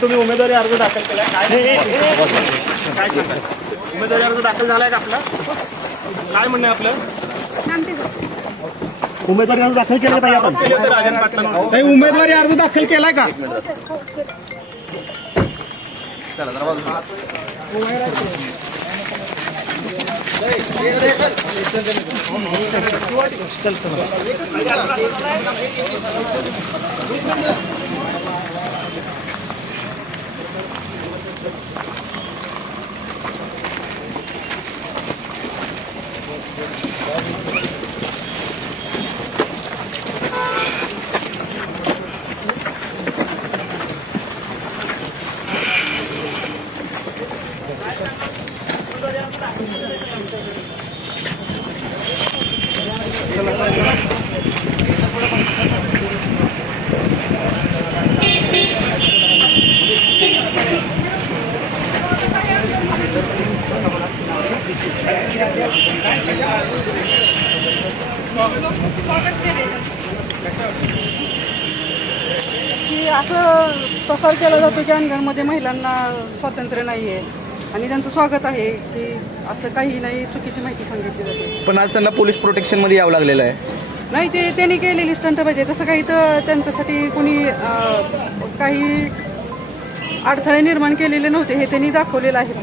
तुम्ही उमेदवारी अर्ज दाखल केलाय काय उमेदवारी अर्ज दाखल झालाय का आपला? काय म्हणणं आहे आपलं? उमेदवारी अर्ज दाखल केला पाहिजे आपण. राजन पाटलांवर उमेदवारी अर्ज दाखल केलाय का? की असं प्रसार केला जातो की अंगणमध्ये महिलांना स्वातंत्र्य नाही आहे आणि त्यांचं स्वागत आहे की असं काही नाही, चुकीची माहिती सांगितली जाते. पण आज त्यांना पोलीस प्रोटेक्शनमध्ये यावं लागलेलं आहे. नाही, ते त्यांनी केलेली स्टंट पाहिजे, तसं काही तर त्यांच्यासाठी कोणी काही अडथळे निर्माण केलेले नव्हते हे त्यांनी दाखवलेलं आहे.